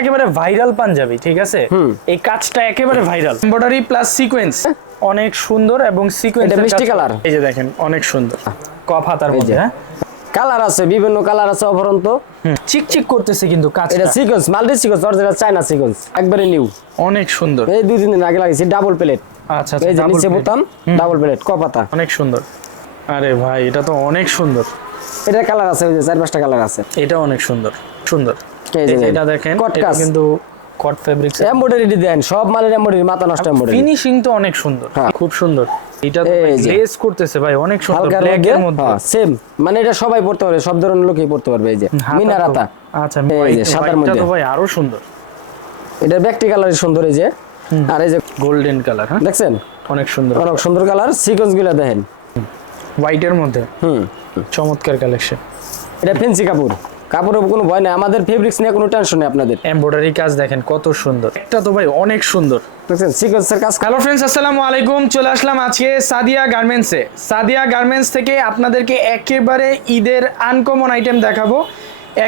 একেবারে ভাইরাল পাঞ্জাবি ঠিক আছে এই কাজটা একেবারে ভাইরাল এমব্রয়ডারি প্লাস সিকোয়েন্স অনেক সুন্দর এবং সিকোয়েন্স এটা মিষ্টি কালার এই যে দেখেন অনেক সুন্দর কফ হাতার মধ্যে হ্যাঁ কালার আছে বিভিন্ন কালার আছে অপরন্ত চিকচিক করতেছে কিন্তু কাজ এটা সিকোয়েন্স মালদি সিকোয়েন্স অর যেটা চায়না সিকোয়েন্স একবারে নিউ অনেক সুন্দর এই দুই দিন আগে লাগাইছি ডাবল প্লেট আচ্ছা এই যে নিচে বোতাম ডাবল প্লেট কপাতা অনেক সুন্দর আরে ভাই এটা তো অনেক সুন্দর এটা কালার আছে ওই যে চার পাঁচটা কালার আছে এটা অনেক সুন্দর সুন্দর এটা ব্যক্তি কালারের সুন্দর এই যে আর এই যে গোল্ডেন কালার হ্যাঁ দেখছেন অনেক সুন্দর সুন্দর কালার দেখেন হোয়াইটের মধ্যে চমৎকার কালেকশন এটা ফেন্সি কাপড় কাপড়ের কোনো ভয় নাই আমাদের ফেব্রিক্স নিয়ে কোনো টেনশন নেই আপনাদের এমব্রয়ডারি কাজ দেখেন কত সুন্দর এটা তো ভাই অনেক সুন্দর দেখছেন সিকোয়েন্সের কাজ হ্যালো फ्रेंड्स আসসালামু আলাইকুম চলে আসলাম আজকে সাদিয়া গার্মেন্টসে সাদিয়া গার্মেন্টস থেকে আপনাদেরকে একেবারে ঈদের আনকমন আইটেম দেখাবো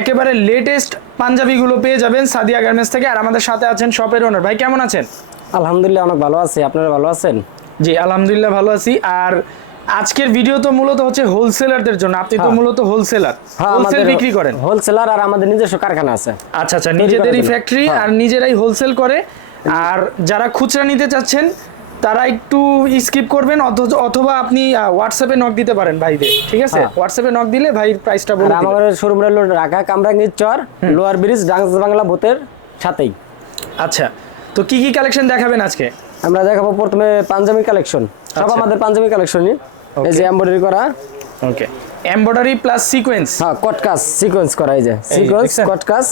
একেবারে লেটেস্ট পাঞ্জাবিগুলো পেয়ে যাবেন সাদিয়া গার্মেন্টস থেকে আর আমাদের সাথে আছেন শপের ওনার ভাই কেমন আছেন আলহামদুলিল্লাহ অনেক ভালো আছি আপনারা ভালো আছেন জি আলহামদুলিল্লাহ ভালো আছি আর আজকের ভিডিও তো মূলত হচ্ছে হোলসেলারদের জন্য আপনি তো হ্যাঁ। মূলত হোলসেলার হ্যাঁ, হোলসেল বিক্রি করেন হোলসেলার আর আমাদের নিজস্ব কারখানা আছে আচ্ছা আচ্ছা নিজেদেরই ফ্যাক্টরি আর নিজেরাই হোলসেল করে আর যারা খুচরা নিতে চাচ্ছেন তারা একটু স্কিপ করবেন অথবা আপনি হোয়াটসঅ্যাপে নক দিতে পারেন ভাইদের ঠিক আছে হোয়াটসঅ্যাপে নক দিলে ভাই প্রাইসটা বলে আমার শোরুম হলো Dhaka Kamrangir Char lower bridge Dutch Bangla ভোটের সাথেই আচ্ছা তো কি কি কালেকশন দেখাবেন আজকে আমরা দেখাবো প্রথমে পাঞ্জাবি কালেকশন সব আচ্ছা। আমাদের পাঞ্জাবি কালেকশনই এই যে এমব্রয়ডারি করা ওকে এমব্রয়ডারি প্লাস সিকোয়েন্স হ্যাঁ কট কাজ সিকোয়েন্স করা এই যে সিকোয়েন্স কট কাজ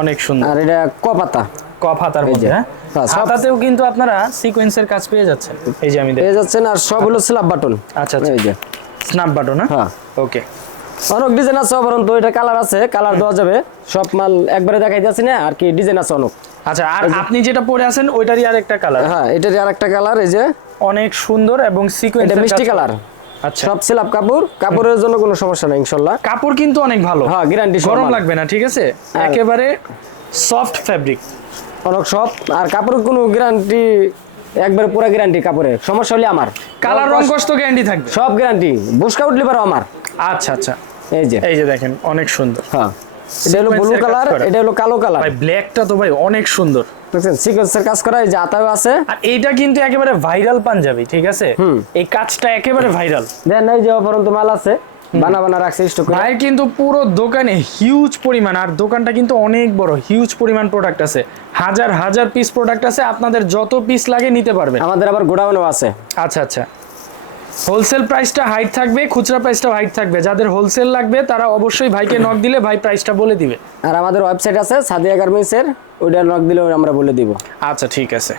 অনেক সুন্দর আর এটা কপাতা কপাতার মধ্যে হ্যাঁ, হ্যাঁ সাদাতেও কিন্তু আপনারা সিকোয়েন্সের কাজ পেয়ে যাচ্ছেন এই যে আমি পেয়ে যাচ্ছেন আর সব হলো স্ল্যাব বাটন আচ্ছা আচ্ছা এই যে স্ন্যাপ বাটন হ্যাঁ ওকে হ্যাঁ। অনেক ডিজাইন আছে অপরন্ত এটা কালার আছে কালার দেওয়া যাবে সব মাল একবারে দেখাই যাচ্ছে না আর কি ডিজাইন আছে অনেক আচ্ছা আর আপনি যেটা পরে আছেন ওইটারই আরেকটা কালার হ্যাঁ এটারই আরেকটা কালার এই যে অনেক সুন্দর এবং সিকোয়েন্স এটা মিষ্টি কালার আচ্ছা। সব সিলাপ কাপড় কাপড়ের জন্য কোনো সমস্যা নাই ইনশাল্লাহ কাপড় কিন্তু অনেক ভালো হ্যাঁ গ্যারান্টি গরম লাগবে না ঠিক আছে হ্যাঁ। একেবারে সফট ফ্যাব্রিক অনেক সফট আর কাপড় কোনো গ্যারান্টি একবারে পুরো গ্যারান্টি কাপড়ের সমস্যা হলে আমার কালার রং কষ্ট গ্যারান্টি থাকবে সব গ্যারান্টি বুসকা উঠলে পারো আমার আচ্ছা আচ্ছা এই যে এই যে দেখেন অনেক সুন্দর হ্যাঁ এটা হলো ব্লু কালার এটা হলো কালো কালার ভাই ব্ল্যাকটা তো ভাই অনেক সুন্দর দেখছেন কাজ করা এই যে আতাও আছে আর কিন্তু একেবারে ভাইরাল পাঞ্জাবি ঠিক আছে এই কাজটা একেবারে ভাইরাল দেন এই যে অপরন্ত মাল আছে বানা বানা রাখছে স্টক ভাই কিন্তু পুরো দোকানে হিউজ পরিমাণ আর দোকানটা কিন্তু অনেক বড় হিউজ পরিমাণ প্রোডাক্ট আছে হাজার হাজার পিস প্রোডাক্ট আছে আপনাদের যত পিস লাগে নিতে পারবেন আমাদের আবার গোডাউনও আছে আচ্ছা আচ্ছা হোলসেল প্রাইসটা হাইট থাকবে খুচরা প্রাইসটা হাইট থাকবে যাদের হোলসেল লাগবে তারা অবশ্যই ভাইকে নক দিলে ভাই প্রাইসটা বলে দিবে আর আমাদের ওয়েবসাইট আছে সাদিয়া গার্মেন্টসের ওইটা নক দিলে আমরা বলে দিব আচ্ছা ঠিক আছে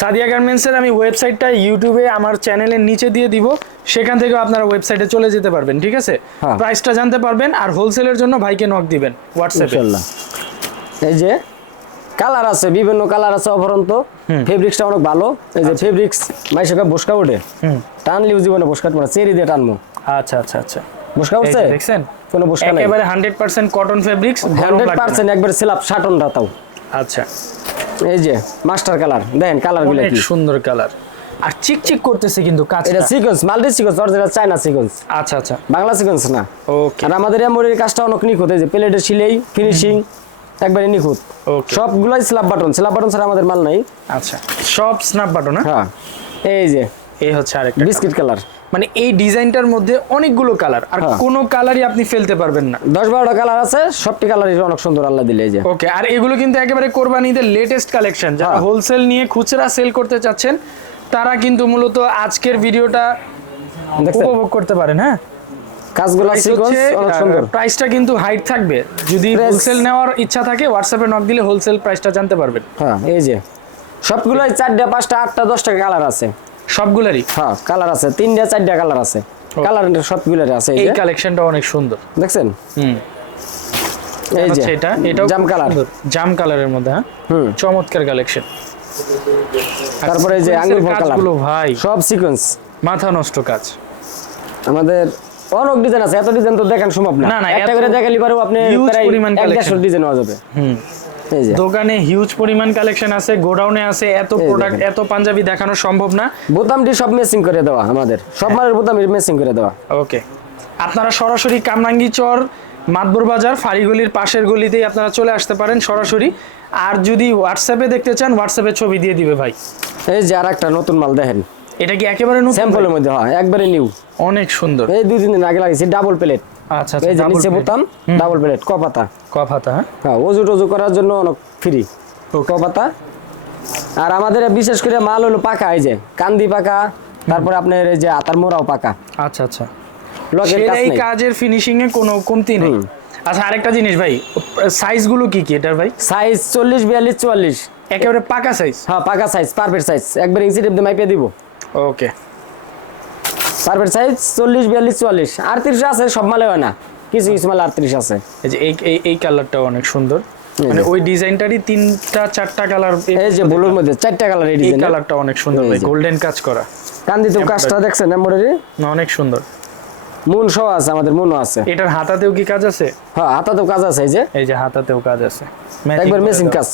সাদিয়া গার্মেন্টসের আমি ওয়েবসাইটটা ইউটিউবে আমার চ্যানেলের নিচে দিয়ে দিব সেখান থেকে আপনারা ওয়েবসাইটে চলে যেতে পারবেন ঠিক আছে প্রাইসটা হ্যাঁ। জানতে পারবেন আর হোলসেলের জন্য ভাইকে নক দিবেন হোয়াটসঅ্যাপে এই যে কালার আছে বিভিন্ন কালার আছে অপরন্ত ফেব্রিক্সটা অনেক ভালো এই যে ফেব্রিক্স কা বসকা ওঠে টানলেও জীবনে বসকা মানে চেরি দিয়ে টানমু আচ্ছা আচ্ছা আচ্ছা বসকা উঠছে দেখছেন কোনো বসকা নাই একেবারে 100% কটন ফেব্রিক্স 100% একবারে সিলাপ শাটন রাতাও আচ্ছা এই যে মাস্টার কালার দেখেন কালার গুলো কি সুন্দর কালার আর চিক চিক করতেছে কিন্তু কাজ এটা সিকোয়েন্স মাল্টি সিকোয়েন্স অর যেটা চায়না সিকোয়েন্স আচ্ছা আচ্ছা বাংলা সিকোয়েন্স না ওকে আর আমাদের এমোরির কাজটা অনেক নিখুঁত এই যে প্লেটের সিলেই ফিনিশিং একবারে নিখুঁত সবগুলাই স্ল্যাব বাটন স্ল্যাব বাটন ছাড়া আমাদের মাল নাই আচ্ছা সব স্ন্যাপ বাটন হ্যাঁ এই যে এই হচ্ছে আরেকটা বিস্কিট কালার মানে এই ডিজাইনটার মধ্যে অনেকগুলো কালার আর হ্যাঁ। কোন কালারই আপনি ফেলতে পারবেন না দশ বারোটা কালার আছে সবটি কালারই অনেক সুন্দর আল্লাহ দিলে যে ওকে আর এগুলো কিন্তু একেবারে কোরবানিদের লেটেস্ট কালেকশন যারা হোলসেল হ্যাঁ। নিয়ে খুচরা সেল করতে চাচ্ছেন তারা কিন্তু মূলত আজকের ভিডিওটা উপভোগ করতে পারেন হ্যাঁ কাজগুলো সিকোয়েন্স অনেক সুন্দর প্রাইসটা কিন্তু হাইট থাকবে যদি হোলসেল নেওয়ার ইচ্ছা থাকে হোয়াটসঅ্যাপে নক দিলে হোলসেল প্রাইসটা জানতে পারবেন হ্যাঁ এই যে সবগুলোই চারটা পাঁচটা আটটা দশটা কালার আছে সবগুলোরই হ্যাঁ কালার আছে তিনটা চারটা কালার আছে কালার আছে এই কালেকশনটা অনেক সুন্দর দেখছেন হুম এই যে এটা এটাও জাম কালার জাম কালারের মধ্যে হ্যাঁ চমৎকার কালেকশন তারপরে এই যে আঙ্গুল কালার ভাই সব সিকোয়েন্স মাথা নষ্ট কাজ আমাদের অনেক ডিজাইন আছে এত ডিজাইন তো দেখেন সম্ভব না একটা করে দেখালি পারো আপনি প্রায় 150 ডিজাইন হওয়া যাবে দোকানে হিউজ পরিমাণ কালেকশন আছে গোডাউনে আছে এত প্রোডাক্ট এত পাঞ্জাবি দেখানো সম্ভব না বোতামটি সব মেসিং করে দেওয়া আমাদের সব হ্যাঁ। মালের বোতাম মেসিং করে দেওয়া ওকে আপনারা সরাসরি কামরাঙ্গি চর মাতবর বাজার ফাড়িগলির পাশের গলিতেই আপনারা চলে আসতে পারেন সরাসরি আর যদি হোয়াটসঅ্যাপে দেখতে চান হোয়াটসঅ্যাপে ছবি দিয়ে দিবে ভাই এই যে আর একটা নতুন মাল দেখেন এটা কি একেবারে নতুন স্যাম্পলের মধ্যে হ্যাঁ একবারে নিউ অনেক সুন্দর এই দুই তিন দিন আগে লাগাইছি ডাবল প্লেট আচ্ছা এই যে নিচে বোতাম ডাবল প্লেট কপাতা কপাতা হ্যাঁ, হ্যাঁ ওজু টজু করার জন্য অনেক ফ্রি কপাতা আর আমাদের বিশেষ করে মাল হলো পাকা এই যে কান্দি পাকা তারপরে আপনার এই যে আতার মোরাও পাকা আচ্ছা আচ্ছা এই কাজের ফিনিশিং এ কোনো কমতি নেই আচ্ছা আরেকটা জিনিস ভাই সাইজ গুলো কি কি এটার ভাই সাইজ 40 42 44 একেবারে পাকা সাইজ হ্যাঁ পাকা সাইজ পারফেক্ট সাইজ একবার ইঞ্চি দিয়ে মাইপে দিব ওকে সার্ভের সাইজ চল্লিশ বিয়াল্লিশ চুয়াল্লিশ আটত্রিশ আছে সব মালে হয় না কিছু কিছু মালে আটত্রিশ আছে এই যে এই এই কালারটাও অনেক সুন্দর মানে ওই ডিজাইনটারই তিনটা চারটা কালার এই যে ব্লুর মধ্যে চারটা কালার এই ডিজাইন কালারটা অনেক সুন্দর ভাই গোল্ডেন কাজ করা কান্দিতে কাজটা দেখছেন এমব্রয়ডারি অনেক সুন্দর মুন সহ আছে আমাদের মনও আছে এটার হাতাতেও কি কাজ আছে হ্যাঁ হাতাতেও কাজ আছে এই যে এই যে হাতাতেও কাজ আছে একবার মেশিন কাজ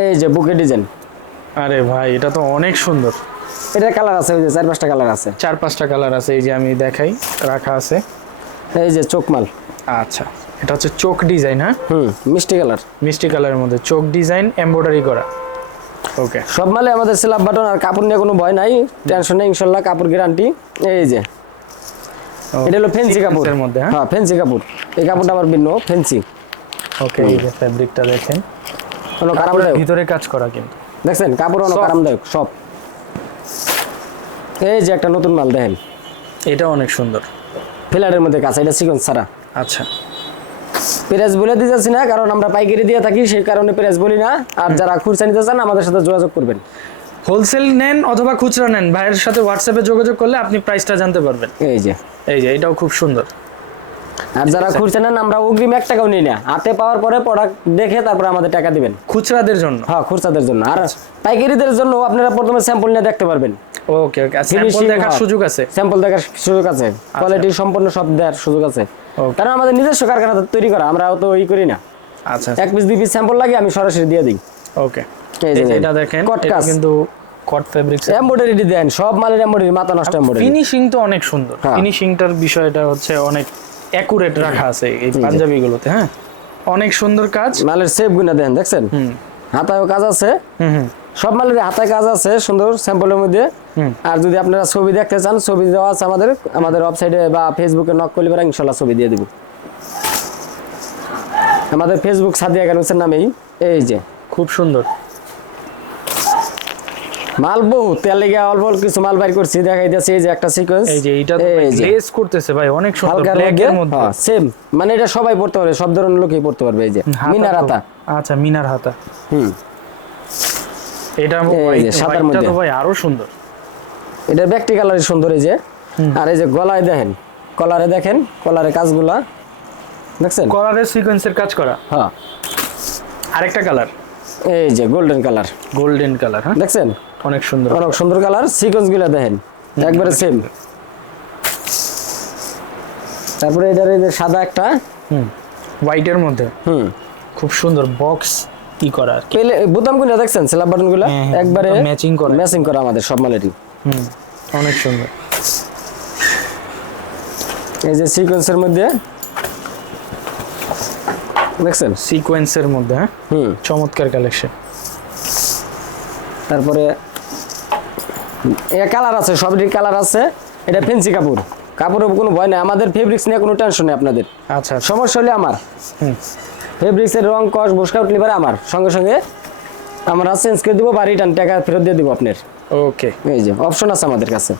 এই যে বুকে ডিজাইন আরে ভাই এটা তো অনেক সুন্দর এটা কালার আছে ওই যে চার পাঁচটা কালার আছে চার পাঁচটা কালার আছে এই যে আমি দেখাই রাখা আছে এই যে চোখমাল আচ্ছা এটা হচ্ছে চোখ ডিজাইন হ্যাঁ হুম মিষ্টি কালার মিষ্টি কালারের মধ্যে চোখ ডিজাইন এমব্রয়ডারি করা ওকে সব মালে আমাদের সেলাব বাটন আর কাপড় নিয়ে কোনো ভয় নাই টেনশন নেই ইনশাল্লাহ কাপড় গ্যারান্টি এই যে এটা হলো ফেন্সি কাপড় এর মধ্যে হ্যাঁ ফেন্সি হ্যাঁ, কাপড় এই কাপড়টা আবার ভিন্ন ফেন্সি ওকে এই যে ফেব্রিকটা দেখেন হলো কাপড়ের ভিতরে কাজ করা কিন্তু দেখছেন কাপড় অনেক আরামদায়ক সব এই যে একটা নতুন মাল দেখেন এটা অনেক সুন্দর ফিলারের মধ্যে কাছে এটা সিকন সারা আচ্ছা প্রেস বলে দিতে যাচ্ছি না কারণ আমরা পাইকারি দিয়ে থাকি সেই কারণে প্রেস বলি না আর যারা খুচরা নিতে চান আমাদের সাথে যোগাযোগ করবেন হোলসেল নেন অথবা খুচরা নেন ভাইয়ের সাথে হোয়াটসঅ্যাপে যোগাযোগ করলে আপনি প্রাইসটা জানতে পারবেন এই যে এই যে এটাও খুব সুন্দর আর যারা আচ্ছা। খুচরা নেন আমরা অগ্রিম এক টাকাও নিই না হাতে পাওয়ার পরে প্রোডাক্ট দেখে তারপরে আমাদের টাকা দিবেন খুচরাদের জন্য হ্যাঁ খুচরাদের জন্য আর পাইকারিদের জন্য আপনারা প্রথমে স্যাম্পল নিয়ে দেখতে পারবেন ওকে ওকে স্যাম্পল দেখার সুযোগ আছে স্যাম্পল দেখার সুযোগ আছে কোয়ালিটি আচ্ছা। সম্পূর্ণ সব দেওয়ার সুযোগ আছে কারণ আমাদের নিজস্ব কারখানা তৈরি করা আমরা অত ওই করি না আচ্ছা, আচ্ছা। এক পিস দুই পিস স্যাম্পল লাগে আমি সরাসরি দিয়ে দিই ওকে এটা দেখেন কিন্তু কট ফেব্রিক্স এমব্রয়ডারি দেন সব মালের এমব্রয়ডারি মাথা নষ্ট এমব্রয়ডারি ফিনিশিং তো অনেক সুন্দর ফিনিশিংটার হ্যাঁ। বিষয়টা হচ্ছে অনেক অ্যাকুরেট রাখা আছে এই পাঞ্জাবি গুলোতে হ্যাঁ অনেক সুন্দর কাজ মালের সেফ গুণা দেন দেখছেন হাতায়ও কাজ আছে সব মালের হাতায় কাজ আছে সুন্দর স্যাম্পলের মধ্যে আর যদি আপনারা ছবি দেখতে চান ছবি দেওয়া আছে আমাদের আমাদের ওয়েবসাইটে বা ফেসবুকে নক করলে পারে ইনশাল্লাহ ছবি দিয়ে দেব আমাদের ফেসবুক সাদিয়া গানুসের নামেই এই যে খুব সুন্দর মাল বহু তেল লেগে অল্প কিছু মাল বাইর করছি দেখাই দিয়েছি এই যে একটা সিকোয়েন্স এই যে এটা তো গ্লেজ করতেছে ভাই অনেক সুন্দর ব্ল্যাকের এর মধ্যে সেম হ্যাঁ, মানে এটা সবাই পড়তে পারে সব ধরনের লোকই পড়তে পারবে এই যে মিনার হাতা আচ্ছা মিনার হাতা হুম এটা সাদার মধ্যে ভাই আরো সুন্দর এটা ব্যক্তি কালারে সুন্দর এই যে আর এই যে গলায় দেখেন কলারে দেখেন কলারে কাজগুলা দেখছেন কলারে সিকোয়েন্সের কাজ করা হ্যাঁ আরেকটা কালার এই যে গোল্ডেন কালার গোল্ডেন কালার হ্যাঁ দেখছেন অনেক সুন্দর অনেক সুন্দর কালার সিকোয়েন্স গুলা দেখেন একবারে সেম তারপরে এটার এই সাদা একটা হুম হোয়াইটের মধ্যে হুম খুব সুন্দর বক্স কি হ্যাঁ, হ্যাঁ, করা পেলে বোতামগুলো দেখছেন সেলাব বাটনগুলো একবারে ম্যাচিং করা ম্যাচিং করা আমাদের সব মালেরই হুম অনেক সুন্দর এই যে সিকোয়েন্সের মধ্যে দেখছেন সিকোয়েন্সের মধ্যে হ্যাঁ হুম চমৎকার কালেকশন তারপরে কালার আছে সবই কালার আছে এটা ফেন্সি কাপড় কাপড়ের কোনো ভয় নেই আমাদের ফেব্রিক্স নিয়ে কোনো টেনশন নেই আপনাদের আচ্ছা, আচ্ছা সমস্যা হলে আমার ফেব্রিক্সের রং কস বসকা উঠলে পারে আমার সঙ্গে সঙ্গে আমরা চেঞ্জ করে দেবো বা রিটার্ন টাকা ফেরত দিয়ে দেবো আপনার ওকে এই যে অপশন আছে আমাদের কাছে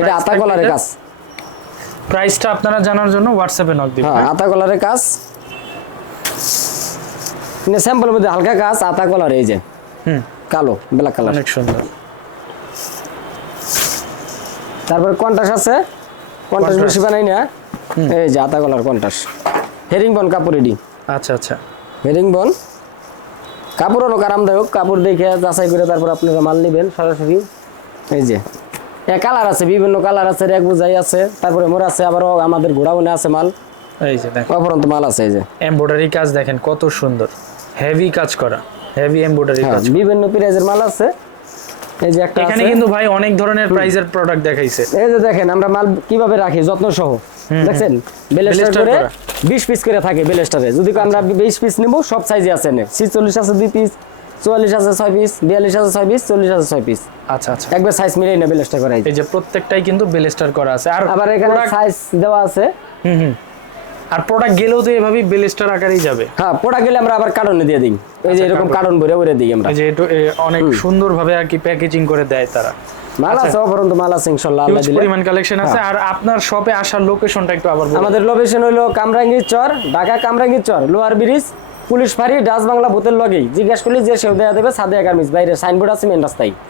এটা আতা কলারের কাজ প্রাইসটা আপনারা জানার জন্য হোয়াটসঅ্যাপে নক দিবেন হ্যাঁ, হ্যাঁ? আতা কলারের কাজ স্যাম্পলের মানে মধ্যে হালকা কাজ আতা কলার এই যে হুম কালো ব্ল্যাক কালার অনেক সুন্দর তারপর কন্টাস আছে কন্টাস বেশি বানাই না এই যে আতা গলার কন্টাস হেরিং বন কাপড় এডি আচ্ছা আচ্ছা হেরিং বন কাপড় অনেক আরামদায়ক কাপড় দেখে যাচাই করে তারপর আপনারা মাল নেবেন সরাসরি এই যে কালার আছে বিভিন্ন কালার আছে রেগ বোঝাই আছে তারপরে মোর আছে আবার আমাদের গোডাউনে আছে মাল এই যে দেখেন অপরন্ত মাল আছে এই যে এমব্রয়ডারি কাজ দেখেন কত সুন্দর হেভি কাজ করা হেভি হ্যাঁ, এমব্রয়ডারি কাজ বিভিন্ন প্রাইজের মাল আছে এই যে একটা এখানে কিন্তু ভাই অনেক ধরনের প্রাইজের প্রোডাক্ট দেখাইছে এই যে দেখেন আমরা মাল কিভাবে রাখি যত্ন সহ দেখছেন বেলেস্টার করে 20 পিস করে থাকে বেলেস্টারে যদি আমরা 20 পিস নিব সব সাইজে আছে নে 46 আছে 2 পিস চুয়াল্লিশ আছে ছয় পিস বিয়াল্লিশ আছে ছয় পিস চল্লিশ আছে ছয় পিস আচ্ছা আচ্ছা একবার সাইজ মিলিয়ে না বেলেস্টার করা এই যে প্রত্যেকটাই কিন্তু বেলেস্টার করা আছে আর আবার এখানে সাইজ দেওয়া আছে হুম হুম আর পোড়া গেলেও তো এভাবেই বেলেস্টার আকারেই যাবে হ্যাঁ পোড়া গেলে আমরা আবার কারণে দিয়ে দিই এই যে আচ্ছা, এরকম কারণ ভরে ভরে দিই আমরা যে অনেক ভাবে আর কি প্যাকেজিং করে দেয় তারা আচ্ছা। হ্যাঁ। আপনার শপে একটু আবার আমাদের location Kamrangir Char Char bridge police ফাঁড়ি ডাচ বাংলা ভূতের লগেই জিজ্ঞাসা করলে যে সেও দেয়া দেবে সাদে গার্মেন্টস বাইরে সাইনবোর্ড আছে মেন রাস্তায়